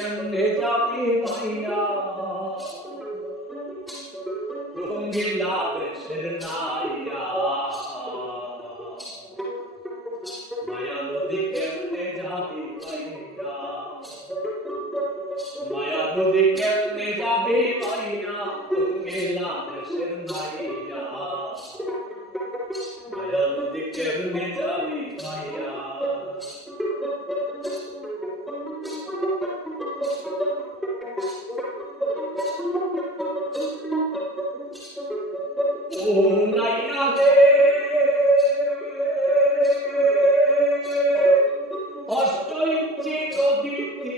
কেমনে যাবি ভাইয়া রঙ্গিলা দেশের নাইয়া মায়া নদী কেমনে যাবি ভাইয়া মায়া নদী কেমনে যাবি ভাইয়া রঙ্গিলা দেশের নাইয়া মায়া নদী কেমনে যাবি ভাইয়া ও নাইয়া রে অষ্ট ইঞ্চি নদীতে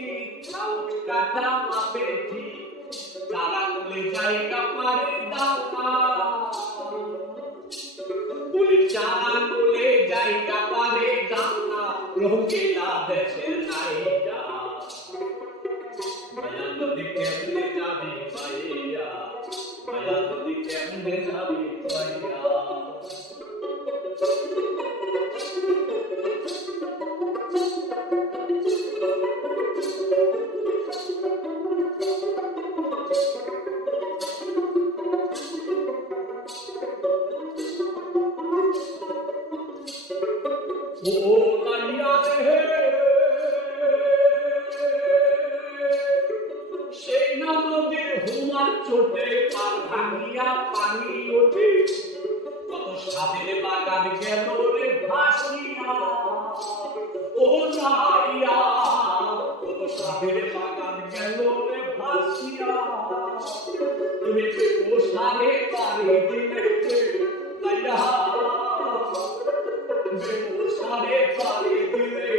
কাটা মাপে ঠিক তারা বলে জায়গা পারে দাওয়া বলে চারা বলে জায়গা পারে দাওয়া রঙ্গিলা দেশের নাইয়া মায়া নদী কেমনে যাবি ভাইয়া মায়া নদী কেমনে যাবি ভাইয়া ও নাইয়া রে সেই না নদীর হুমার চোটে পার ভাঙিয়া পানি ওঠে কত সাদের বাগান গেল রে ভাসিয়া ও নাইয়া কত সাদের বাগান গেল রে ভাসিয়া তুমি ও সারে পারে দিলে নাইয়া সারে পারে দিলে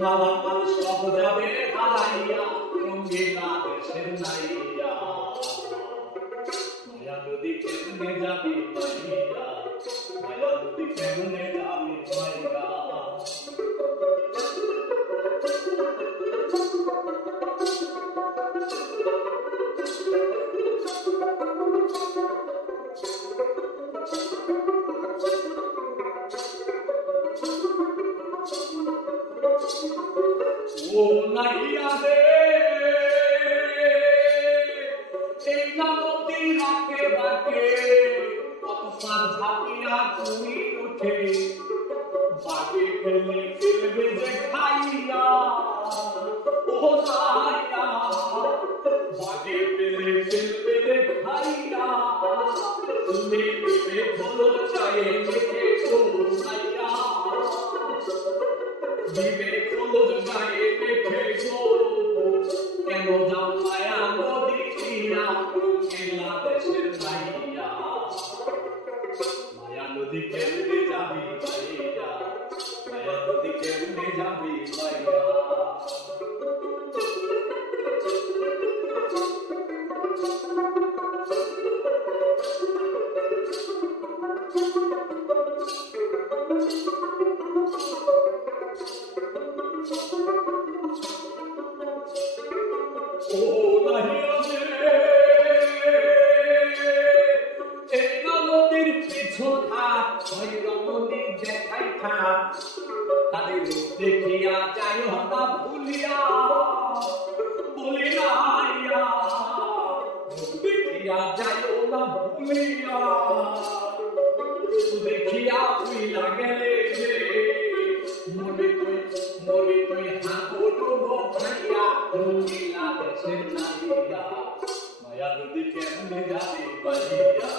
মালা মাল সব যাবে হারাইয়া রঙ্গিলা দেশের নাইয়া মায়া নদী কেমনে যাবি ভাইয়া মায়া নদী কেমনে যাবি ভাইয়া ও নাইয়া রে এই নদী রাখে বাকে কত পার ঝাঁপিয়া তুমি উঠে বাকে ফেলে ফেলবে যে খাইয়া ও নাইয়া বাকে ফেলে ফেলবে যে খাইয়া তুমি পেবে হলো চায়ে মেখে ও নাইয়া দিবে খোলজ গায়ে মেখে গো কেন যাও মায়া নদী তীরা রঙ্গিলা দেশের নাইয়া মায়া নদী কেমনে যাবি ভাইয়া মায়া নদী কেমনে যাবি ভাইয়া ও নাইয়া রে এই নদীর পিছু থাক ওই রমণী দেখাই থাক তাদের দেখিয়া যাই হতা ভুলিয়া বলি নাইয়া দেখিয়া যাই না ভুলিয়া দেখিয়া ভুইলা গেলে মনে তুই হাঁটো ডুবো ভাইয়া রঙ্গিলা দেশের নাইয়া মায়া নদী কেমনে যাবি ভাইয়া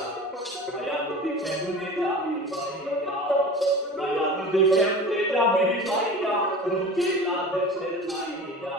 মায়া নদী কেমনে যাবি ভাইয়া মায়া নদী কেমনে যাবি ভাইয়া রঙ্গিলা দেশের নাইয়া